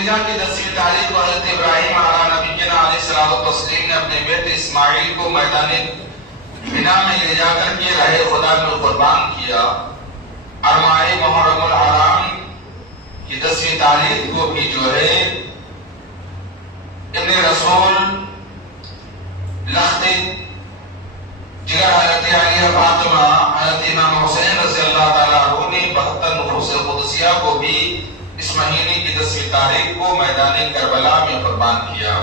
مرزا کی 10ویں تاریخ کو حضرت ابراہیم علیہ نبینا علیہ الصلوۃ والتسلیم نے اپنے بیٹے اسماعیل کو میدان بنا میں لے جا کر کے راہ خدا میں قربان کیا، اور ماہ محرم الحرام کی 10ویں تاریخ کو بھی جو ہے ابن رسول لخت جگر حضرت علی فاطمہ حضرت امام حسین رضی اللہ تعالیٰ عنہ نے 72 نفوس قدسیہ کو بھی اس مہینے کی 10ویں تاریخ کو میدان کربلا میں قربان کیا۔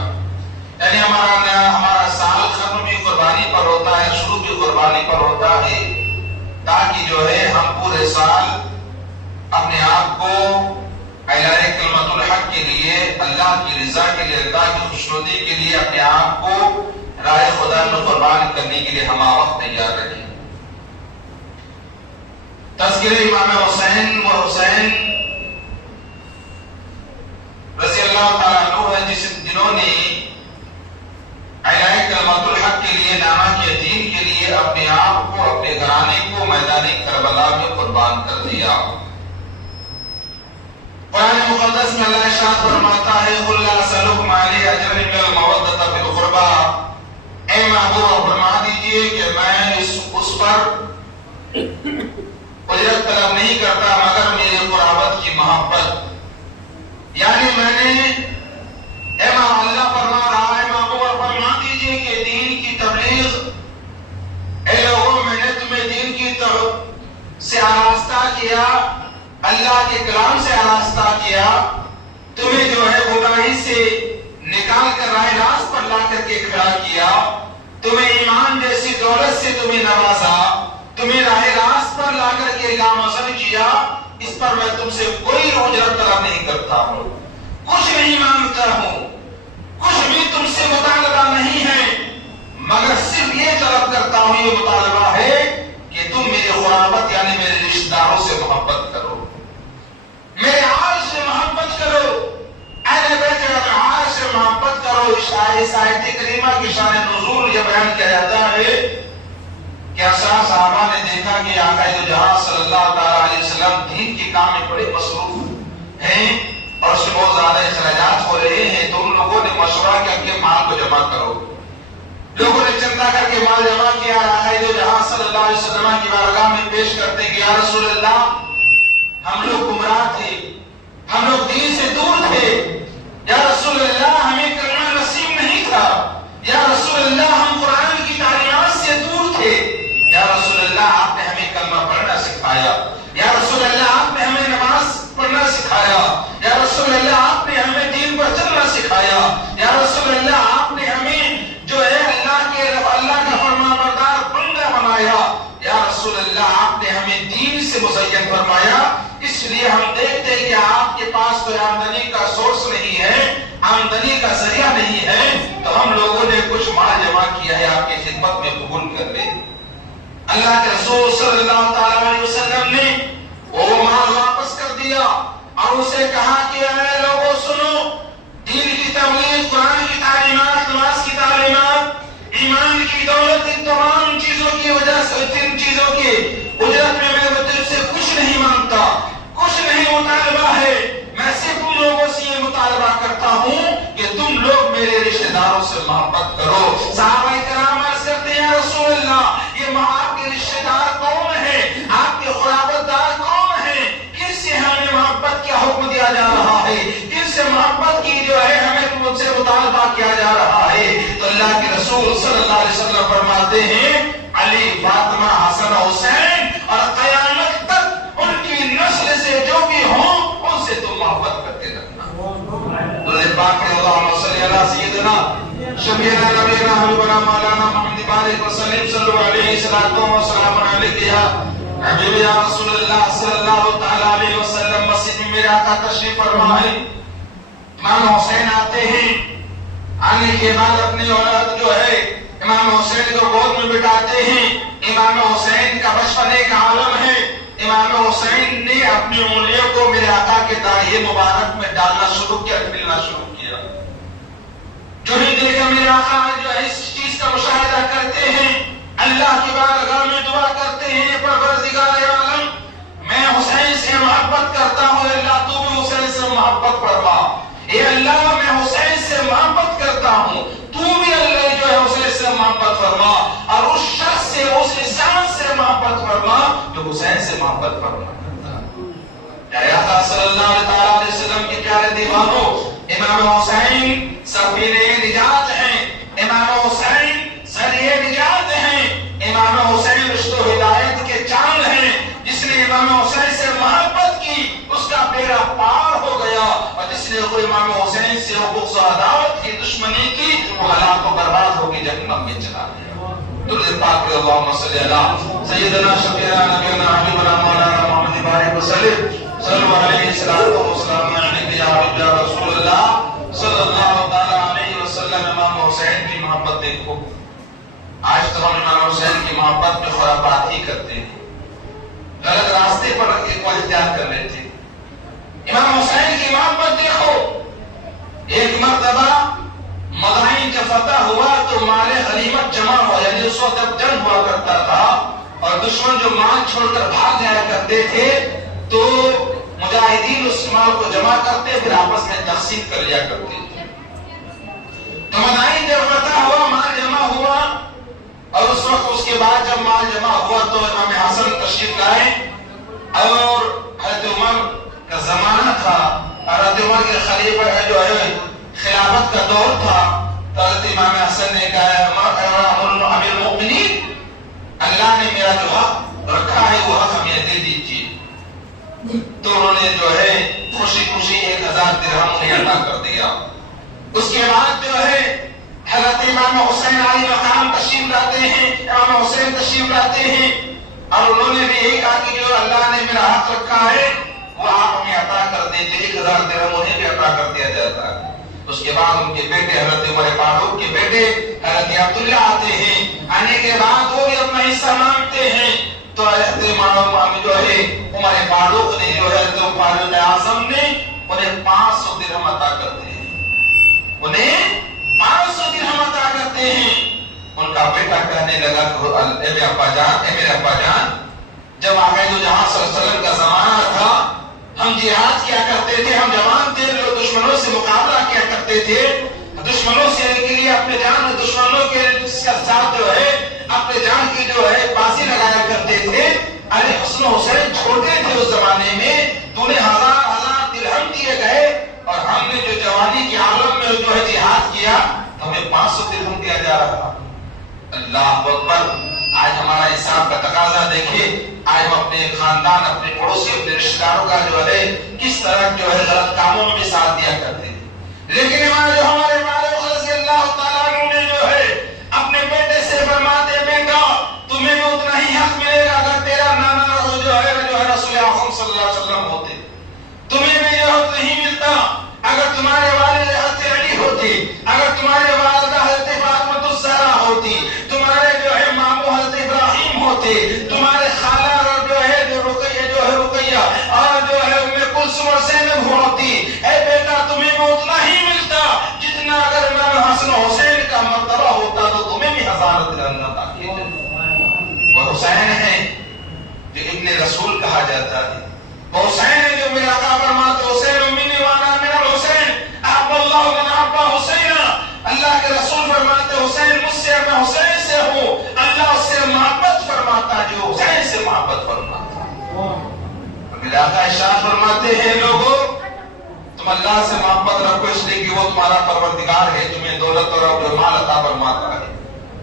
یعنی ہمارا سال ختم بھی قربانی پر ہوتا ہے، شروع بھی قربانی پر ہوتا ہے، تاکہ جو ہے ہم پورے سال اپنے آپ کو اعلاء کلمت الحق کے لیے، اللہ کی رضا کے لیے، اللہ کی خوشنودی کے لیے اپنے آپ کو راہ خدا میں قربان کرنے کے لیے ہم وقت تیار رہیں۔ تذکرہ امام حسین و حسین رضی اللہ تعالیٰ عنہ ہے، جنہوں نے اعلاء کلمت الحق کے لیے، نامہ کے دین کے لیے اپنے آپ کو، اپنے گھرانے کو میدان کربلا میں قربان کر دیا۔ قرآن مقدس میں اللہ ارشاد فرماتا ہے قُلْ لَا أَسْأَلُكُمْ عَلَيْهِ أَجْرًا إِلَّا الْمَوَدَّةَ فِي الْقُرْبَى، اے محبوب فرما دیجئے کہ میں اس پر اجرت طلب نہیں کرتا مگر میرے قرابت کی محبت۔ یعنی میں نے اللہ فرما رہا ہے محبوب فرما دیجئے کہ دین کی تبلیغ، اے لوگوں میں نے تمہیں دین کی سے آراستہ کیا، اللہ کے کلام سے آراستہ کیا، تمہیں جو ہے گمراہی سے نکال کر راہ راست پر لا کر کے کھڑا کیا، تمہیں ایمان جیسی دولت سے تمہیں نوازا، تمہیں راہ راست پر لا کر کے گامزن کیا، اس پر میں تم سے کوئی اجرت طلب نہیں کرتا ہوں، کچھ نہیں مانگتا ہوں، کچھ بھی تم سے مطالبہ نہیں ہے، مگر صرف یہ طلب کرتا ہوں، یہ مطالبہ ہے کہ تم میرے قرابت یعنی میرے رشتہ داروں سے محبت کرو، میرے آل سے محبت کرو، اہل بیت اطہار سے محبت کرو۔ اس آیت کریمہ کی شان نزول یہ بیان کیا جاتا ہے کہ اکثر صحابہ نے دیکھا کہ آقا دو جہاں صلی اللہ تعالیٰ علیہ وسلم دین کے کام میں بڑے مصروف ہیں اور اس میں بہت زیادہ اخراجات ہو رہے ہیں، تو ان لوگوں نے مشورہ کیا کہ مال کو جمع کرو۔ لوگوں نے چندہ کر کے مال جمع کیا، آقا دو جہاں صلی اللہ علیہ وسلم کی بارگاہ میں پیش کرتے کہ یا رسول اللہ، ہم لوگ گمراہ تھے، ہم لوگ دین سے دور تھے، یا رسول اللہ ہمیں کلمہ نصیب نہیں تھا، یا رسول اللہ ہم قرآن کی تعلیمات سے دور تھے، یا رسول اللہ آپ نے ہمیں کلمہ پڑھنا سکھایا، یا رسول اللہ آپ نے ہمیں نماز پڑھنا سکھایا، یا رسول اللہ آپ نے ہمیں دین پر چلنا سکھایا، یا رسول اللہ آپ نے ہمیں جو ہے اللہ کا فرمانبردار بندہ بنایا، یا رسول اللہ آپ نے ہمیں دین سے مزین فرمایا، اس لیے ہم دیکھتے ہیں کہ آپ کے پاس کوئی آمدنی کا سورس نہیں ہے، آمدنی کا ذریعہ نہیں ہے، تو ہم لوگوں نے کچھ مال جمع کیا ہے آپ کی خدمت میں قبول کر لیں۔ اللہ کے رسول صلی اللہ تعالیٰ علیہ وسلم نے وہ مال واپس کر دیا اور اسے کہا کہ اے لوگوں سنو، دین کی تبلیغ، قرآن کی تعلیمات، نماز کی تعلیمات، ایمان کی دولت، ان تمام چیزوں کی وجہ سے، ان چیزوں کی اجرت میں میں تم سے کچھ نہیں مانگتا، کچھ نہیں مطالبہ ہے، میں صرف تم لوگوں سے یہ مطالبہ کرتا ہوں کہ تم لوگ میرے رشتہ داروں سے محبت کرو۔ صحابہ کرام عرض کرتے ہیں یا رسول اللہ، یہ آپ کے رشتہ دار کون ہے، آپ کے قرابت دار کون ہے، کن سے ہمیں محبت کا حکم دیا جا رہا ہے، کن سے محبت کی جو ہے ہمیں تم سے مطالبہ کیا جا رہا ہے؟ تو اللہ کے رسول صلی اللہ علیہ وسلم فرماتے ہیں علی، فاطمہ، حسن، حسین اور قیامت تک ان کی نسل سے جو بھی ہوں ان سے تم محبت کرتے رکھنا۔ اللہ پاک اللہم صلی علی سیدنا شفیعنا نبینا حبیبنا مولانا محمد بارک وسلم صلی علیہ وسلم علیہ یا حبیب یا رسول اللہ صلی اللہ تعالیٰ علیہ وسلم۔ مسجد میں میرے آقا تشریف فرما ہے، امام حسین آتے ہیں، آنے کے بعد اپنی اولاد جو ہے امام حسین کو گود میں بٹھاتے ہیں۔ امام حسین کا بچپن ایک عالم ہے، امام حسین نے اپنی انگلیوں کو میرے آقا کے داڑھی مبارک میں ڈالنا شروع کیا، ملنا شروع کیا۔ جو ہی دیکھا میرے آقا جو ہے اس چیز کا مشاہدہ کرتے ہیں، اللہ کی بارگاہ میں دعا کرتے ہیں پروردگار عالم، میں حسین سے محبت کرتا ہوں، اللہ تو بھی حسین سے محبت فرما۔ اے اللہ میں حسین سے محبت کرتا ہوں، تو بھی اللہ جو ہے حسین سے محبت فرما، اور اس شخص سے، اس انسان سے محبت فرما جو حسین سے محبت فرما۔ یا صلی اللہ علیہ وسلم کے پیارے دیوانوں، امام حسین سفیر نجات ہیں، امام حسین ذریعہ نجات ہیں، امام حسین رشت و ہدایت کے چاند ہیں۔ جس نے امام حسین سے محبت کی اس کا بیڑا پار ہو گیا، اور جس نے کوئی امام حسین سے بغض و عداوت کی، دشمنی کی، وہ ہلاک و برباد ہو کے جہنم میں چلا گیا۔ درود پاک اللہم صلی اللہ سیدنا شفیعنا نبینا حبیبنا مولانا محمد بارک وسلم صلو علیہ السلام علیکم یا حبیب یا رسول اللہ صلی اللہ تعالی علیہ وسلم۔ امام حسین کی محبت دیکھو، آج تو ہم امام حسین کی محبت میں خرافات ہی کرتے ہیں، غلط راستے پر کو اختیار کر لیتے ہیں۔ امام حسین کی محبت دیکھو، ایک مرتبہ مدائن جب فتح ہوا تو مال غنیمت جمع ہوا، یعنی اس وقت جب جنگ ہوا کرتا تھا اور دشمن جو مال چھوڑ کر بھاگ جایا کرتے تھے تو مجاہدین اس مال کو جمع کرتے پھر آپس میں تقسیم کر لیا کرتے تھے۔ تو مدائن جب فتح ہوا، مال جمع ہوا، اور اس وقت اس کے بعد جب مال جمع ہوا تو امام حسن تشریف لائے، اور حضرت عمر کا زمانہ تھا، حضرت عمر کے خلیفہ جو ہے خلافت کا دور تھا، تو حضرت امام حسن نے کہا امیر المؤمنین، اللہ نے میرا جو حق رکھا ہے وہ حق ہمیں دے دیجیے۔ تو انہوں نے جو ہے خوشی خوشی 1000 درہم انہیں عطا کر دیا۔ اس کے بعد جو ہے حضرت امام حسین علی مقام تشریف لاتے ہیں، امام حسین تشریف لاتے ہیں، اور انہوں نے بھی یہی کہا کہ جو اللہ نے میرا حق رکھا ہے وہ آپ ہمیں عطا کر دیتے، 1000 درہم انہیں بھی عطا کر دیا جاتا ہے۔ اس کے بعد ان کے بیٹے حضرت عمر فاروق کے بیٹے حضرت عبداللہ آتے ہیں، آنے کے بعد وہ بھی اپنا حصہ مانگتے ہیں، تو حضرت امام جو ہے عمر فاروق نے جو ہے حضرت فاروق اعظم نے انہیں 500 درہم عطا کرتے ہیں، انہیں 500 درہم عطا کرتے ہیں۔ ان کا بیٹا کہنے لگا کہ اے میرے ابا جان، جب آقا دو جہاں صلی اللہ علیہ وسلم کا زمانہ تھا ہم جہاد کیا کرتے تھے، ہم جوان تھے، لوگ دشمنوں سے مقابلہ کیا کرتے تھے، دشمنوں سے کے لیے اپنے جان، دشمنوں کے ساتھ جو ہے اپنے جان کی جو ہے بازی لگایا کرتے تھے۔ ارے حسن و حسین چھوٹے تھے اس زمانے میں، تو انہیں 1000 درہم دیے گئے، اور ہم نے جو جوانی کے عالم میں جو ہے جہاد کیا تو ہمیں 500 درہم دیا جا رہا۔ اللہ اکبر! آج ہمارا حساب کا تقاضا دیکھیں، آج ہم اپنے خاندان، اپنے پڑوسی، اپنے رشتہ داروں کا جو ہے کس طرح جو ہے غلط کاموں میں بھی ساتھ دیا کرتے ہیں۔ لیکن ہمارے فاروق رضی اللہ تعالیٰ عنہ نے جو ہے اپنے بیٹے سے فرماتے، بیٹا تمہیں بھی اتنا ہی حق ملے گا اگر تیرا نانا جو ہے رسول اعظم صلی اللہ علیہ وسلم ہوتے، تمہیں بھی یہ حق نہیں ملتا اگر تمہارے والد حضرت علی ہوتی، اگر تمہارے والدہ حضرت فاطمہ الزہرا ہوتی، تمہارے جو ہے ماموں حضرت ابراہیم ہوتے، تمہارے خالہ جو ہے رقیہ اور جو ہے ام کلثوم اور زینب ہوتی، اے بیٹا تمہیں بھی اتنا ہی ملتا جتنا اگر امام حسن حسین کا مرتبہ ہوتا تو تمہیں بھی 1000 درہم عطا کیے جاتے۔ وہ حسین ہے جو ابن رسول کہا جاتا ہے، وہ حسین ہے جو میرا آقا فرماتے حسین منی وانا من الحسین احب اللہ من احب حسین، اللہ کے رسول فرماتے حسین مجھ سے، میں حسین سے ہوں، اللہ اس سے محبت فرماتا جو حسین سے محبت فرماتا۔ میرے آقا ارشاد فرماتے ہیں لوگوں تم اللہ سے محبت رکھو اس لیے کہ وہ تمہارا پروردگار ہے، تمہیں دولت اور مال عطا فرماتا ہے،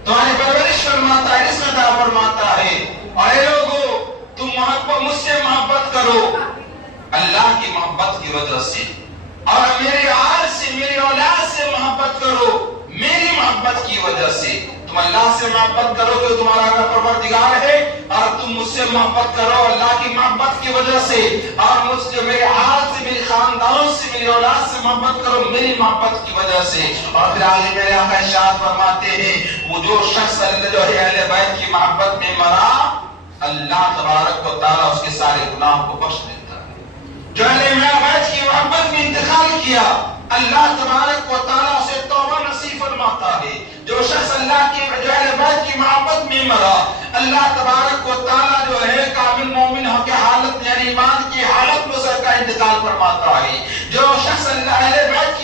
تمہاری پرورش فرماتا ہے، رزق عطا فرماتا ہے، اور اے لوگوں تم مجھ سے محبت کرو اللہ کی محبت کی وجہ سے، اور میرے آل سے، میری اولاد سے محبت کرو میری محبت کی وجہ سے۔ تم اللہ سے محبت کرو کہ تمہارا پروردگار ہے، اور تم مجھ سے محبت کرو اللہ کی محبت کی وجہ سے، اور مجھ سے، میرے آل سے، میرے خاندان سے، میری اولاد سے محبت کرو میری محبت کی وجہ سے۔ اور پھر آگے میرے آقا ارشاد فرماتے ہیں وہ جو شخص جو ہے اہل بیت کی محبت میں مرا اللہ تبارک و تعالیٰ اس کے سارے گناہ کو بخش دیتا ہے۔ جو اہل بیت کی محبت میں انتقال کیا اللہ تبارک و تعالیٰ اسے توبہ نصیب فرماتا ہے۔ جو شخص اللہ کی جو اہل بیت کی محبت میں مرا اللہ تبارک و تعالیٰ جو ہے کامل مومن کی حالت یعنی ایمان کی حالت میں اس کا انتقال فرماتا ہے۔ جو شخص اللہ اہل بیت کی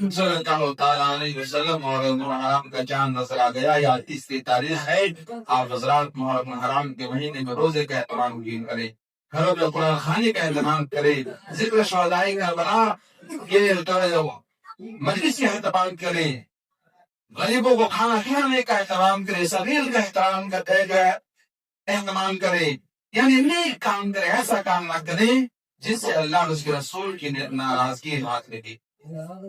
صلی اللہ تعالیٰ علیہ وسلم اور محرم حرام کا چاند نظر آ گیا، یا تیسری تاریخ ہے، آپ حضرات محرم حرام کے مہینے میں روزے کا اہتمام کریں، گھروں میں قرآن خوانی کا اہتمام کریں، ذکر شہدائی کا بنا یہ مجلس کا اہتمام کریں، غریبوں کو کھانا کھلانے کا اہتمام کریں، سبیل کا اہتمام کریں، یعنی نیک کام کریں، ایسا کام نہ کریں جس سے اللہ اور اس کے رسول کی ناراضگی ہاتھ لگی۔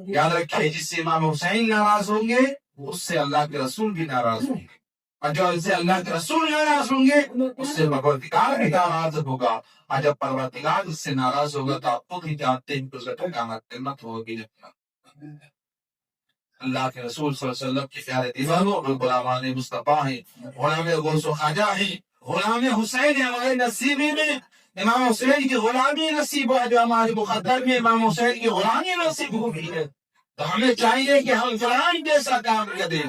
یاد رکھیں، جس سے امام حسین ناراض ہوں گے اس سے اللہ کے رسول بھی ناراض ہوں گے، اور جو اس سے اللہ کے رسول ناراض ہوں گے اس سے پروردگار بھی ناراض ہوگا، اور جب پروردگار اس سے ناراض ہوگا تو آپ خود ہی جانتے ہیں کہ اس کا ٹھکانہ قیامت ہوگی۔ اللہ کے رسول صلی اللہ علیہ وسلم کے پیارے دیوانوں، غلامان مصطفیٰ ہیں، غلام غوث و خواجہ ہیں، غلام حسین ہمارے نصیبی میں، امام حسین کی غلامی نصیب ہے، جو ہمارے مقدر میں امام حسین کی غلامی نصیب ہوئی ہے، تو ہمیں چاہیے کہ ہم فلان جیسا کام کریں،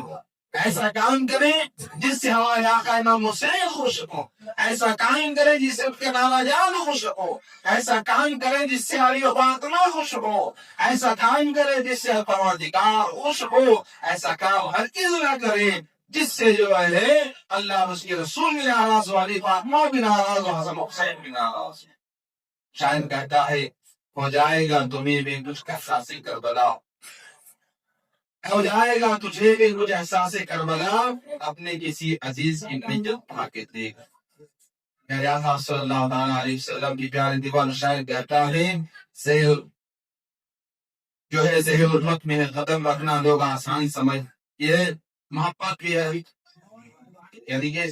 ایسا کام کریں جس سے ہمارے آقا امام حسین خوش ہو، ایسا کام کریں جس سے اس کے نانا جان خوش ہو، ایسا کام کریں جس سے علی و فاطمہ خوش ہو، ایسا کام کریں جس سے پروردگار خوش ہو، ایسا کام ہر چیز نہ کریں جس سے جو ہے اللہ اور اس کے رسول بھی ناراض ہو، علی فاطمہ بھی ناراض ہو، حسن حسین بھی ناراض ہو۔ شاعر کہتا ہے، ہو جائے گا تمہیں بھی کچھ احساس کربلا، ہو جائے گا تجھے بھی کچھ احساس کربلا، اپنے کسی عزیز کی میت اٹھا کے دیکھ۔ میرے آقا صلی اللہ تعالیٰ علیہ وسلم کی پیارے دیوان شاعر کہتا ہے، جو ہے زہر الوقت میں قدم رکھنا لوگ آسان سمجھ، یہ محبت بھی ہے، یعنی کہ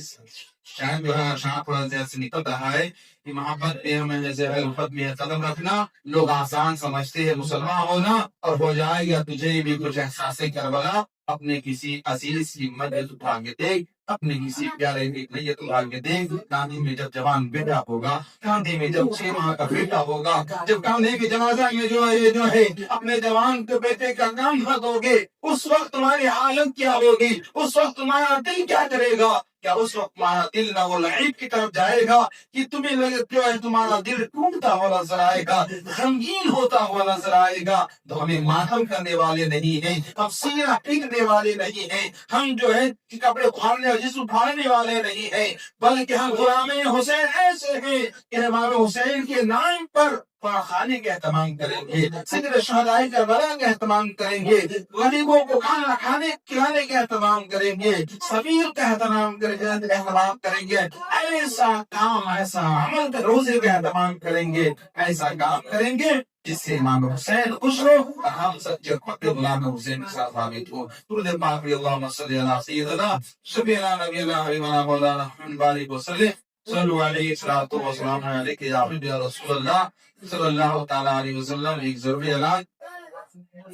شاید جو ہے شاہ پر سے نکل رہا ہے کہ محبت پہ ہمیں زہر الوقت میں قدم رکھنا لوگ آسان سمجھتے ہیں مسلمان ہونا، اور ہو جائے گا تجھے بھی کچھ احساس کربلا، اپنے کسی عزیز کی میت اٹھا کے دیکھ، اپنے کسی پیارے کی میت اٹھا کے دیکھ۔ کاندھی میں جب جوان بیٹا ہوگا، کاندھی میں جب 6 ماہ کا بیٹا ہوگا، جب کاندھے کے جنازہ میں جو ہے اپنے جوان کے بیٹے کا نام دو گے، اس وقت تمہاری حالت کیا ہوگی؟ اس وقت تمہارا دل کیا کرے گا؟ کیا اس وقت تمہارا دل نہ وہ لعیب کی طرف جائے گا کہ تمہیں جو ہے تمہارا دل ٹوٹتا ہوا نظر آئے گا، غمگین ہوتا ہوا نظر آئے گا؟ تو ہمیں ماتم کرنے والے نہیں ہیں، ہم سینہ پیٹنے والے نہیں ہیں، ہم جو ہے کپڑے اکھاڑنے اور جسم پھاڑنے والے نہیں ہیں، بلکہ ہم غلام حسین ایسے ہیں کہ امام حسین کے نام پر خانے کا اہتمام کریں گے، ذکر شہدائی کربلا کا اہتمام کریں گے، غریبوں کو کھانا کھلانے کا اہتمام کریں گے، سبیل کا اہتمام کریں گے، ایسا کام، ایسا عمل کا روزے کا اہتمام کریں گے، ایسا کام کریں گے جس سے امام حسین خوش ہو اور ہم سچے پکے غلام حسین کے ساتھ ثابت ہو۔ درود پاک اللہم صلی علی سیدنا شفیعنا نبی اللہ حبیبنا مولانا محمد بارک وسلم، صلو علیہ الصلوۃ والسلام علیک یا حبیب یا رسول اللہ صلی اللہ تعالیٰ علیہ وسلم۔ ایک ضروری اعلان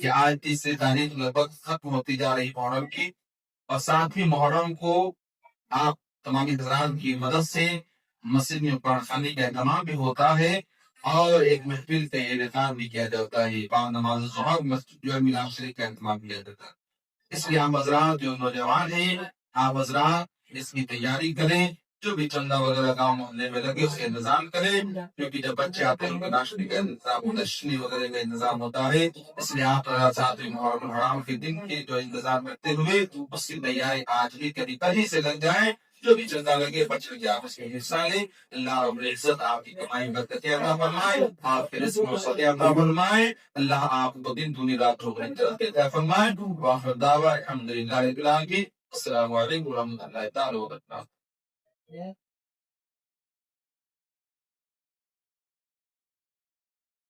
کہ آج تیسری تاریخ لگ بھگ ختم ہوتی جا رہی محرم کی، اور 7ویں محرم کو آپ تمام حضرات کی مدد سے مسجد میں قرآن خوانی کا اہتمام بھی ہوتا ہے، اور ایک محفل کا انعقاد بھی کیا جاتا ہے، بعد نماز ظہر مسجد جو ہے میلاد شریف کا اہتمام کیا جاتا ہے۔ اس لیے آپ حضرات جو نوجوان ہیں، آپ حضرات اس کی تیاری کریں، جو بھی چندہ وغیرہ گاؤں محلے میں لگے اس کا انتظام کریں، کیونکہ جب بچے آتے ہیں ان کا ناشتے کا انتظام ہوتا ہے، شنی وغیرہ کا انتظام ہوتا ہے، اس لیے آپ 7ویں محرم الحرام کے دن کی جو انتظام کرتے ہوئے اس کی تیاری آج ہی کری سے لگ جائیں، جو بھی چندہ لگے بچے کے آپ اس میں حصہ لیں۔ اللہ رب العزت آپ کی کمائی برکتیں عطا فرمائے، آپ کے رزق و سعادت عطا فرمائے، اللہ آپ کو دن دنیا رات روغن عطا فرمائے۔ وآخر دعوانا الحمدللہ رب العالمین۔ السلام علیکم ورحمۃ اللہ تعالی وبرکاتہ۔